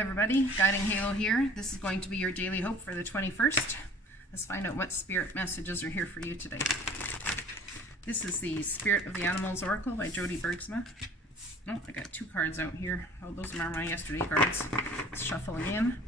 everybody, GuidingHalo here. This is going to be your daily hope for the 21st. Let's find out what spirit messages are here for you today. This is the Spirit of the Animals Oracle by Jody Bergsma. Oh, I got two cards out here. Oh, those are my yesterday cards. Let's shuffle again.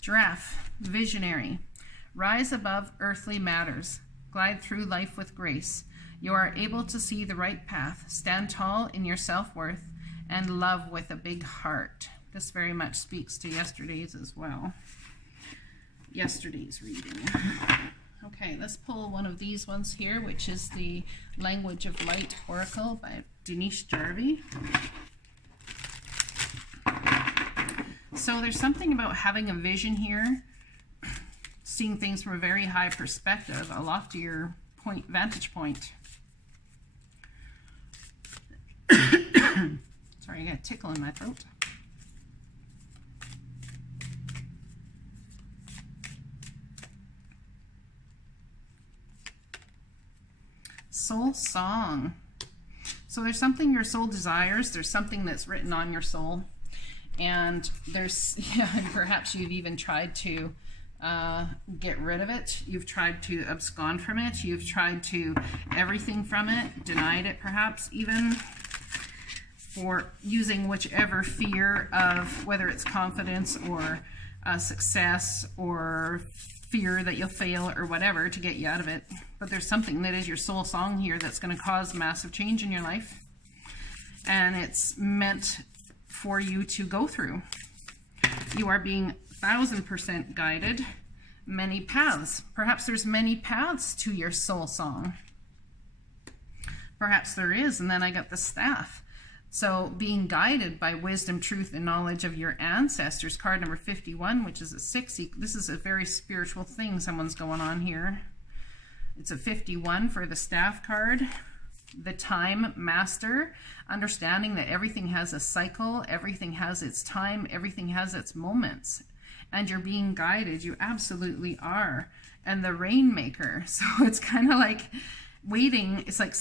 Giraffe, visionary. Rise above earthly matters. Glide through life with grace. You are able to see the right path. Stand tall in your self-worth and love with a big heart. This very much speaks to yesterday's as well. Yesterday's reading. Okay, let's pull one of these ones here, which is the Language of Light Oracle by Denise Jarvie. So there's something about having a vision here, seeing things from a very high perspective, a loftier vantage point. Sorry, I got a tickle in my throat. Soul song. So there's something your soul desires. There's something that's written on your soul. And there's, perhaps you've even tried to get rid of it. You've tried to abscond from it. You've tried to everything from it, denied it perhaps even, or using whichever fear of whether it's confidence or success or fear that you'll fail or whatever to get you out of it. But there's something that is your soul song here that's going to cause massive change in your life. And it's meant for you to go through. You are being 1000% guided. Many paths. Perhaps there's many paths to your soul song. Perhaps there is. And then I got the staff. So being guided by wisdom, truth, and knowledge of your ancestors. Card number 51, which is a 6. This is a very spiritual thing someone's going on here. It's a 51 for the staff card. The time master, understanding that everything has a cycle, everything has its time, everything has its moments, and you're being guided. You absolutely are. And the rainmaker, so it's kind of like waiting. It's like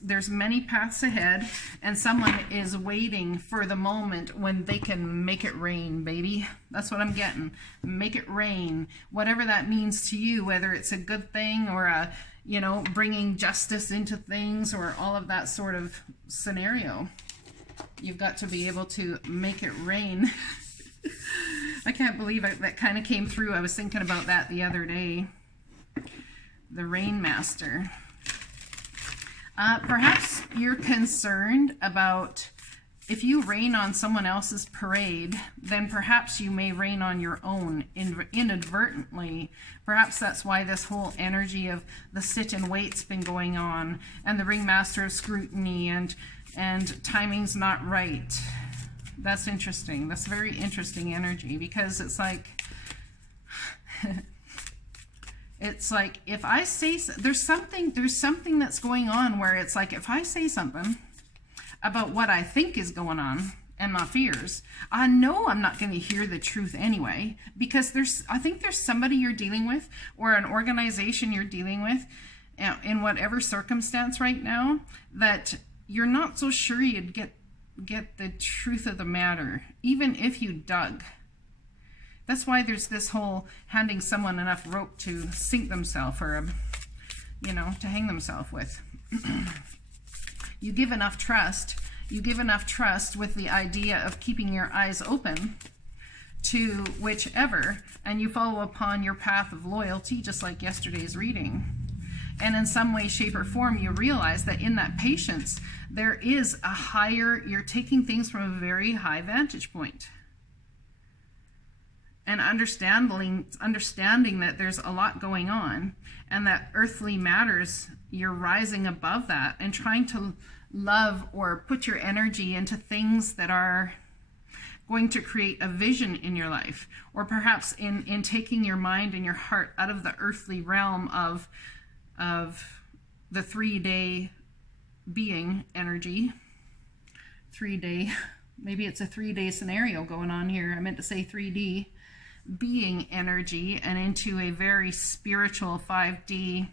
there's many paths ahead, and someone is waiting for the moment when they can make it rain, baby. That's what I'm getting. Make it rain, whatever that means to you, whether it's a good thing or a bringing justice into things or all of that sort of scenario. You've got to be able to make it rain. I can't believe that kind of came through. I was thinking about that the other day. The Rainmaster. Perhaps you're concerned about if you rain on someone else's parade, then perhaps you may rain on your own inadvertently. Perhaps that's why this whole energy of the sit and wait's been going on, and the ringmaster of scrutiny, and timing's not right. That's interesting. That's very interesting energy, because it's like if I say there's something that's going on where it's like if I say something about what I think is going on and my fears, I know I'm not going to hear the truth anyway, because I think there's somebody you're dealing with or an organization you're dealing with in whatever circumstance right now that you're not so sure you'd get the truth of the matter, even if you dug. That's why there's this whole handing someone enough rope to sink themselves or, to hang themselves with. You give enough trust with the idea of keeping your eyes open to whichever, and you follow upon your path of loyalty, just like yesterday's reading. And in some way, shape, or form, you realize that in that patience, there is you're taking things from a very high vantage point. And understanding that there's a lot going on, and that earthly matters, you're rising above that and trying to love or put your energy into things that are going to create a vision in your life, or perhaps in taking your mind and your heart out of the earthly realm of the 3-day being energy, 3-day, maybe it's a 3-day scenario going on here. I meant to say 3D, being energy, and into a very spiritual 5D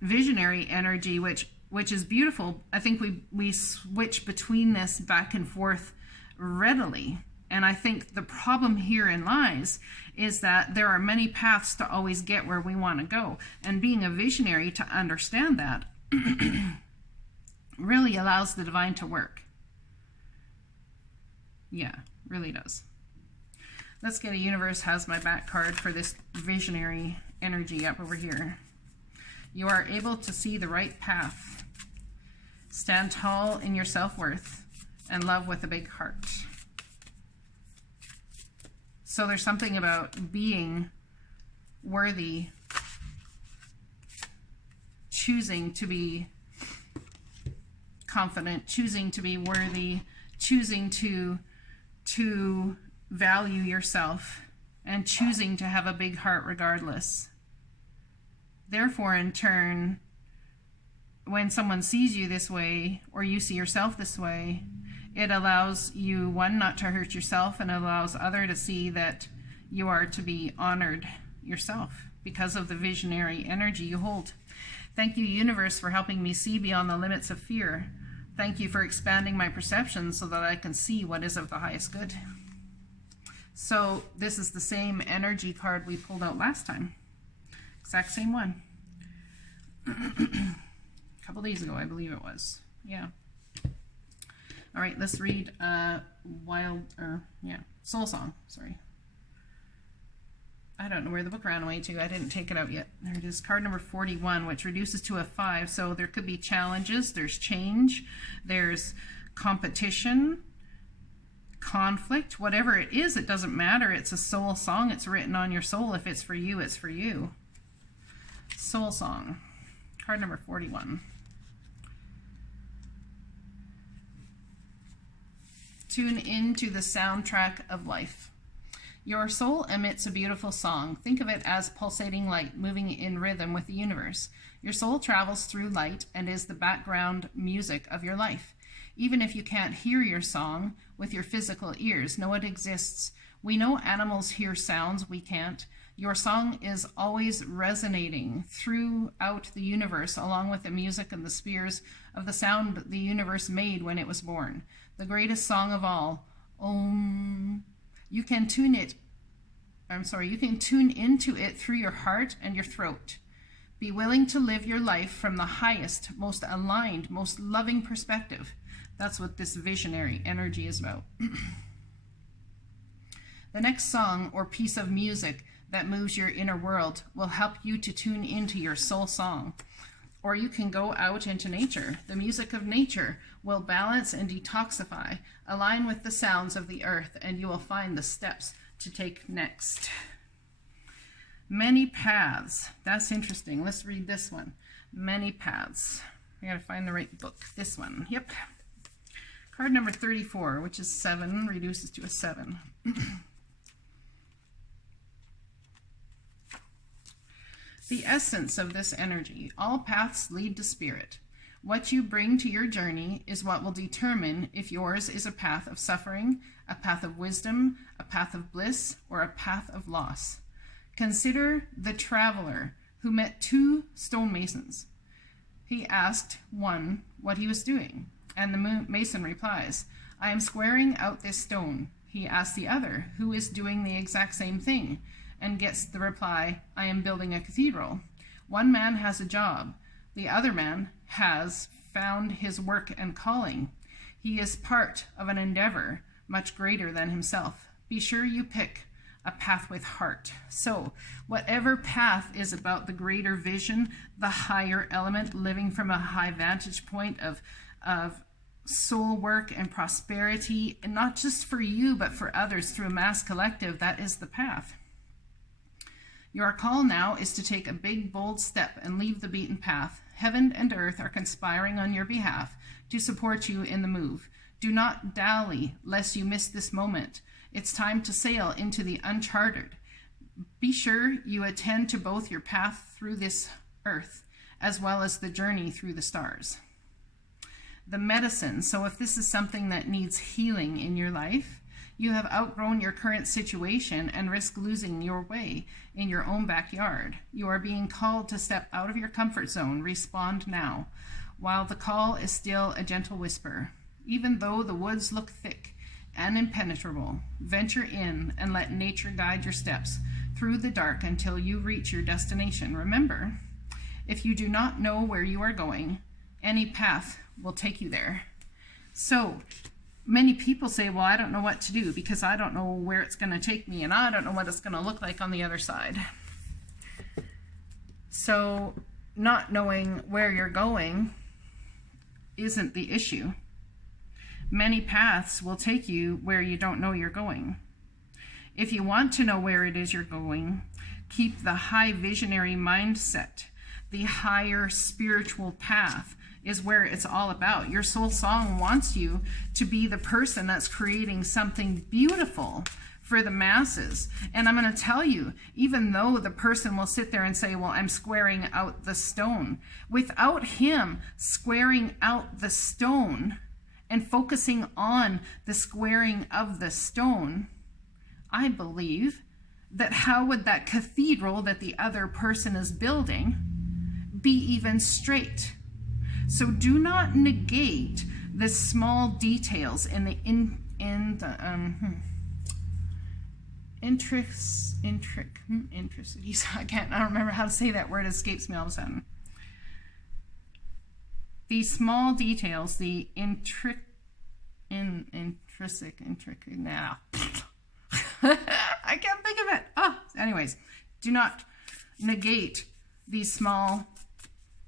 visionary energy, which is beautiful. I think we switch between this back and forth readily. And I think the problem herein lies is that there are many paths to always get where we want to go. And being a visionary, to understand that really allows the divine to work. Yeah, really does. Let's get a Universe Has My Back card for this visionary energy up over here. You are able to see the right path. Stand tall in your self-worth and love with a big heart. So there's something about being worthy, choosing to be confident, choosing to be worthy, choosing to value yourself, and choosing to have a big heart regardless. Therefore, in turn, when someone sees you this way, or you see yourself this way, it allows you, one, not to hurt yourself, and allows other to see that you are to be honored yourself because of the visionary energy you hold. Thank you, Universe, for helping me see beyond the limits of fear. Thank you for expanding my perception so that I can see what is of the highest good. So this is the same energy card we pulled out last time. Exact same one. A couple days ago, I believe it was. Yeah. All right, let's read Soul Song. Sorry. I don't know where the book ran away to. I didn't take it out yet. There it is, card number 41, which reduces to a 5. So there could be challenges, there's change, there's competition, conflict, whatever it is, it doesn't matter. It's a soul song. It's written on your soul. If it's for you, it's for you. Soul Song, card number 41. Tune into the soundtrack of life. Your soul emits a beautiful song. Think of it as pulsating light moving in rhythm with the universe. Your soul travels through light and is the background music of your life. Even if you can't hear your song with your physical ears, know it exists. We know animals hear sounds, we can't. Your song is always resonating throughout the universe, along with the music and the spheres of the sound the universe made when it was born. The greatest song of all, Om. You can tune into it through your heart and your throat. Be willing to live your life from the highest, most aligned, most loving perspective. That's what this visionary energy is about. The next song or piece of music that moves your inner world will help you to tune into your soul song. Or you can go out into nature. The music of nature will balance and detoxify, align with the sounds of the earth, and you will find the steps to take next. Many paths. That's interesting. Let's read this one. Many paths. I gotta find the right book. This one. Yep. Card number 34, which is 7, reduces to a 7. The essence of this energy. All paths lead to spirit. What you bring to your journey is what will determine if yours is a path of suffering, a path of wisdom, a path of bliss, or a path of loss. Consider the traveler who met 2 stonemasons. He asked one what he was doing, and the mason replies, I am squaring out this stone. He asks the other, who is doing the exact same thing, and gets the reply, I am building a cathedral. One man has a job. The other man has found his work and calling. He is part of an endeavor much greater than himself. Be sure you pick a path with heart. So whatever path is about the greater vision, the higher element, living from a high vantage point of soul work and prosperity, and not just for you, but for others through a mass collective, that is the path. Your call now is to take a big, bold step and leave the beaten path. Heaven and earth are conspiring on your behalf to support you in the move. Do not dally, lest you miss this moment. It's time to sail into the uncharted. Be sure you attend to both your path through this earth, as well as the journey through the stars. The medicine, so if this is something that needs healing in your life, you have outgrown your current situation and risk losing your way in your own backyard. You are being called to step out of your comfort zone. Respond now, while the call is still a gentle whisper. Even though the woods look thick and impenetrable, venture in and let nature guide your steps through the dark until you reach your destination. Remember, if you do not know where you are going, any path will take you there. So many people say, well, I don't know what to do because I don't know where it's going to take me and I don't know what it's going to look like on the other side. So not knowing where you're going isn't the issue. Many paths will take you where you don't know you're going. If you want to know where it is you're going, keep the high visionary mindset. The higher spiritual path is where it's all about. Your soul song wants you to be the person that's creating something beautiful for the masses. And I'm going to tell you, even though the person will sit there and say, well, I'm squaring out the stone, without him squaring out the stone and focusing on the squaring of the stone, I believe that how would that cathedral that the other person is building be even straight? So do not negate the small details in the intricacies. I don't remember how to say that word. It escapes me all of a sudden. These small details, the intrinsic. Now, I can't think of it. Anyways, do not negate these small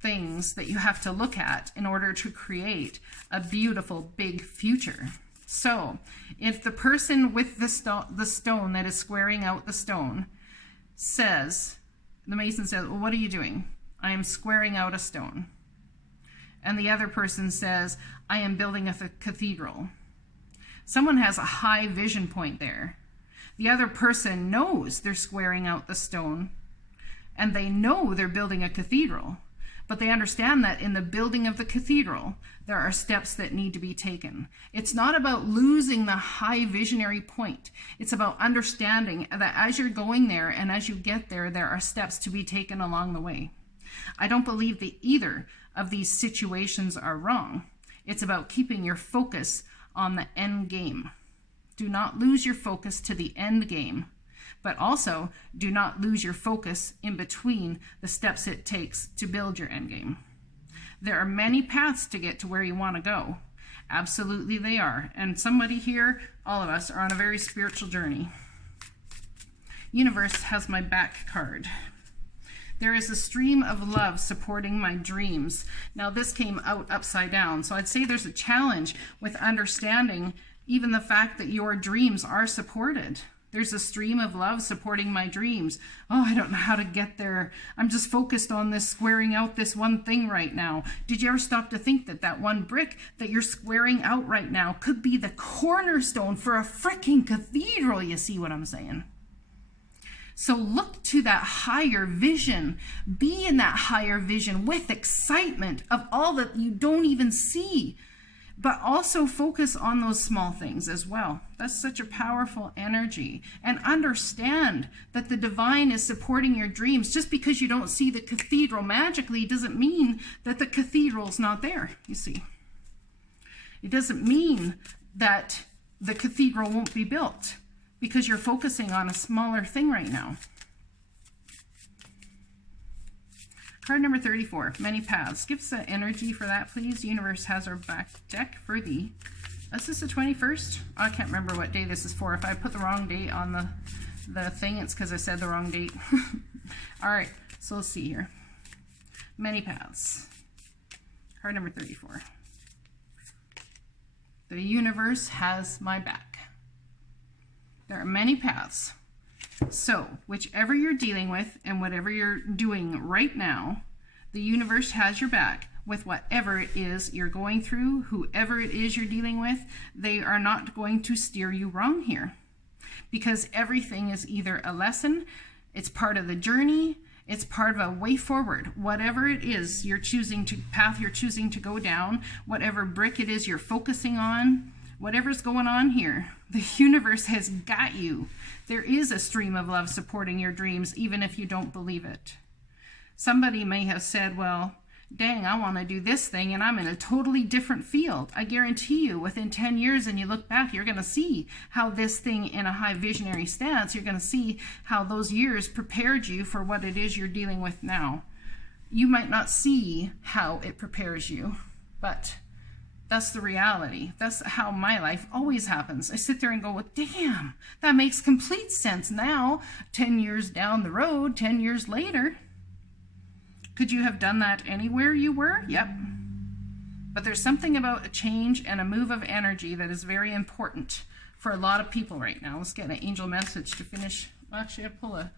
things that you have to look at in order to create a beautiful big future. So if the person with the stone that is squaring out the stone says, the mason says, well, what are you doing? I am squaring out a stone. And the other person says, I am building a cathedral. Someone has a high vision point there. The other person knows they're squaring out the stone and they know they're building a cathedral. But they understand that in the building of the cathedral, there are steps that need to be taken. It's not about losing the high visionary point. It's about understanding that as you're going there and as you get there, there are steps to be taken along the way. I don't believe that either of these situations are wrong. It's about keeping your focus on the end game. Do not lose your focus to the end game. But also, do not lose your focus in between the steps it takes to build your end game. There are many paths to get to where you want to go. Absolutely they are. And somebody here, all of us, are on a very spiritual journey. Universe has my back card. There is a stream of love supporting my dreams. Now this came out upside down. So I'd say there's a challenge with understanding even the fact that your dreams are supported. There's a stream of love supporting my dreams. Oh, I don't know how to get there. I'm just focused on this squaring out this one thing right now. Did you ever stop to think that that one brick that you're squaring out right now could be the cornerstone for a freaking cathedral? You see what I'm saying? So look to that higher vision. Be in that higher vision with excitement of all that you don't even see. But also focus on those small things as well. That's such a powerful energy. And understand that the divine is supporting your dreams. Just because you don't see the cathedral magically doesn't mean that the cathedral's not there, you see. It doesn't mean that the cathedral won't be built because you're focusing on a smaller thing right now. Card number 34, many paths. Give us the energy for that, please. Universe has our back deck for the, is this the 21st? I can't remember what day this is for. If I put the wrong date on the thing, it's because I said the wrong date. All right, so let's see here. Many paths. Card number 34. The universe has my back. There are many paths. So, whichever you're dealing with and whatever you're doing right now, the universe has your back with whatever it is you're going through, whoever it is you're dealing with. They are not going to steer you wrong here because everything is either a lesson, it's part of the journey, It's part of a way forward. Whatever it is path you're choosing to go down, whatever brick it is you're focusing on, whatever's going on here, the universe has got you. There is a stream of love supporting your dreams, even if you don't believe it. Somebody may have said, well, dang, I want to do this thing and I'm in a totally different field. I guarantee you within 10 years and you look back, you're going to see how this thing in a high visionary stance, you're going to see how those years prepared you for what it is you're dealing with now. You might not see how it prepares you, but that's the reality. That's how my life always happens. I sit there and go, well, damn, that makes complete sense now, 10 years down the road, 10 years later. Could you have done that anywhere you were? Yep. But there's something about a change and a move of energy that is very important for a lot of people right now. Let's get an angel message to finish. Actually, I'll pull a...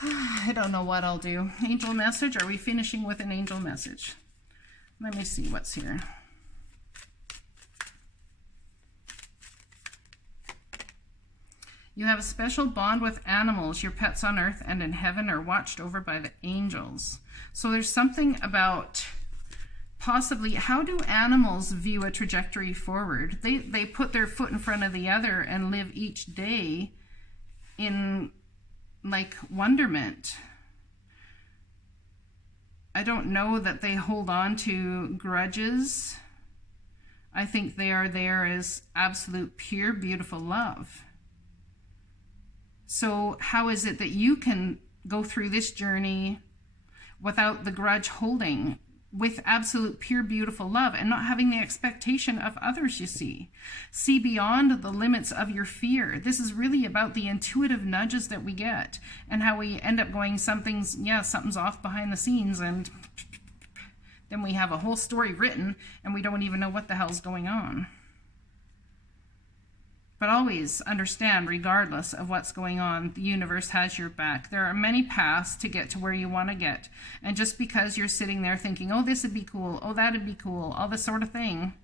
I don't know what I'll do. Angel message? Are we finishing with an angel message? Let me see what's here. You have a special bond with animals. Your pets on earth and in heaven are watched over by the angels. So there's something about possibly, how do animals view a trajectory forward? They put their foot in front of the other and live each day in like wonderment. I don't know that they hold on to grudges. I think they are there as absolute, pure, beautiful love. So how is it that you can go through this journey without the grudge holding, with absolute, pure, beautiful love, and not having the expectation of others, you see? See beyond the limits of your fear. This is really about the intuitive nudges that we get and how we end up going, something's off behind the scenes, and then we have a whole story written and we don't even know what the hell's going on. But always understand, regardless of what's going on, the universe has your back. There are many paths to get to where you want to get. And just because you're sitting there thinking, oh, this would be cool, oh, that'd be cool, all this sort of thing,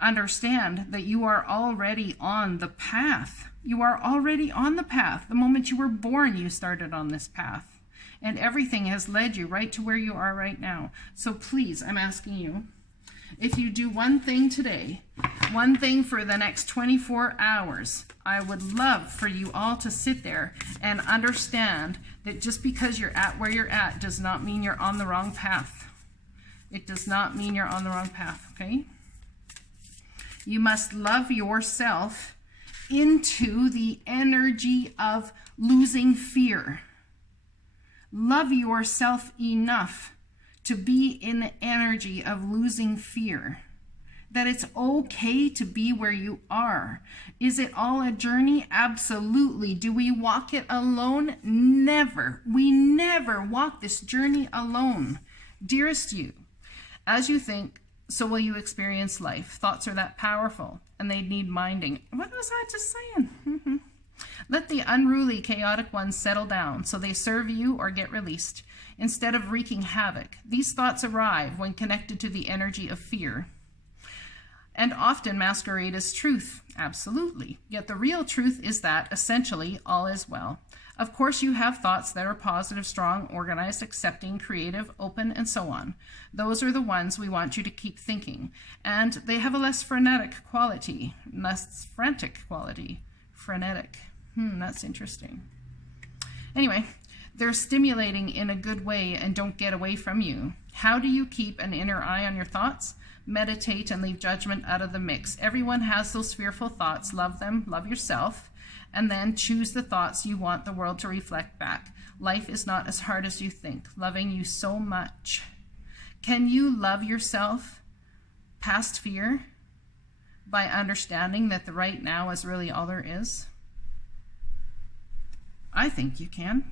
understand that you are already on the path. You are already on the path. The moment you were born, you started on this path. And everything has led you right to where you are right now. So please, I'm asking you, if you do one thing today, one thing for the next 24 hours, I would love for you all to sit there and understand that just because you're at where you're at does not mean you're on the wrong path. It does not mean you're on the wrong path, okay? You must love yourself into the energy of losing fear. Love yourself enough to be in the energy of losing fear. That it's okay to be where you are. Is it all a journey? Absolutely. Do we walk it alone? Never. We never walk this journey alone. Dearest you, as you think, so will you experience life. Thoughts are that powerful, and they need minding. What was I just saying? Let the unruly, chaotic ones settle down so they serve you or get released. Instead of wreaking havoc, these thoughts arrive when connected to the energy of fear, and often masquerade as truth. Absolutely. Yet the real truth is that, essentially, all is well. Of course, you have thoughts that are positive, strong, organized, accepting, creative, open, and so on. Those are the ones we want you to keep thinking. And they have a less frenetic quality, less frantic quality. Frenetic. That's interesting. Anyway, they're stimulating in a good way and don't get away from you. How do you keep an inner eye on your thoughts? Meditate and leave judgment out of the mix. Everyone has those fearful thoughts. Love them, love yourself, and then choose the thoughts you want the world to reflect back. Life is not as hard as you think, loving you so much. Can you love yourself past fear by understanding that the right now is really all there is? I think you can.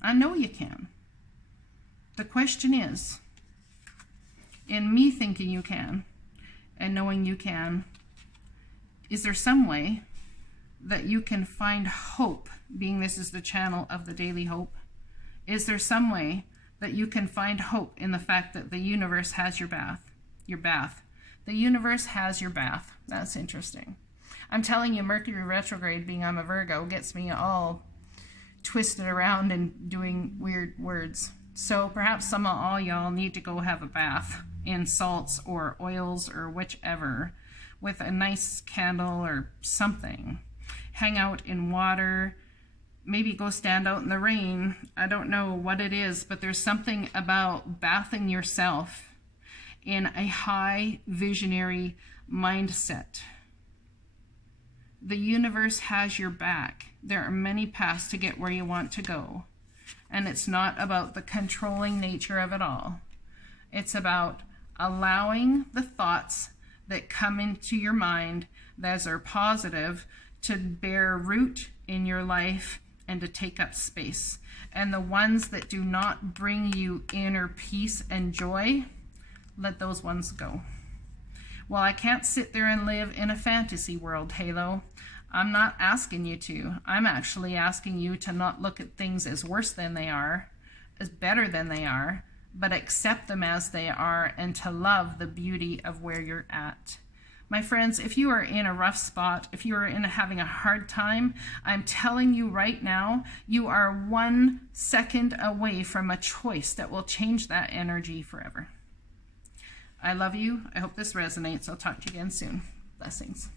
I know you can. The question is, in me thinking you can and knowing you can, is there some way that you can find hope, being this is the channel of the daily hope? Is there some way that you can find hope in the fact that the universe has your bath? The universe has your bath. That's interesting. I'm telling you, Mercury retrograde, being I'm a Virgo, gets me all twisted around and doing weird words. So perhaps some of all y'all need to go have a bath in salts or oils or whichever, with a nice candle or something. Hang out in water, maybe go stand out in the rain. I don't know what it is, but there's something about bathing yourself in a high visionary mindset. The universe has your back. There are many paths to get where you want to go. And it's not about the controlling nature of it all. It's about allowing the thoughts that come into your mind that are positive to bear root in your life and to take up space. And the ones that do not bring you inner peace and joy, let those ones go. Well, I can't sit there and live in a fantasy world, Halo. I'm not asking you to. I'm actually asking you to not look at things as worse than they are, as better than they are, but accept them as they are and to love the beauty of where you're at. My friends, if you are in a rough spot, if you are having a hard time, I'm telling you right now, you are 1 second away from a choice that will change that energy forever. I love you. I hope this resonates. I'll talk to you again soon. Blessings.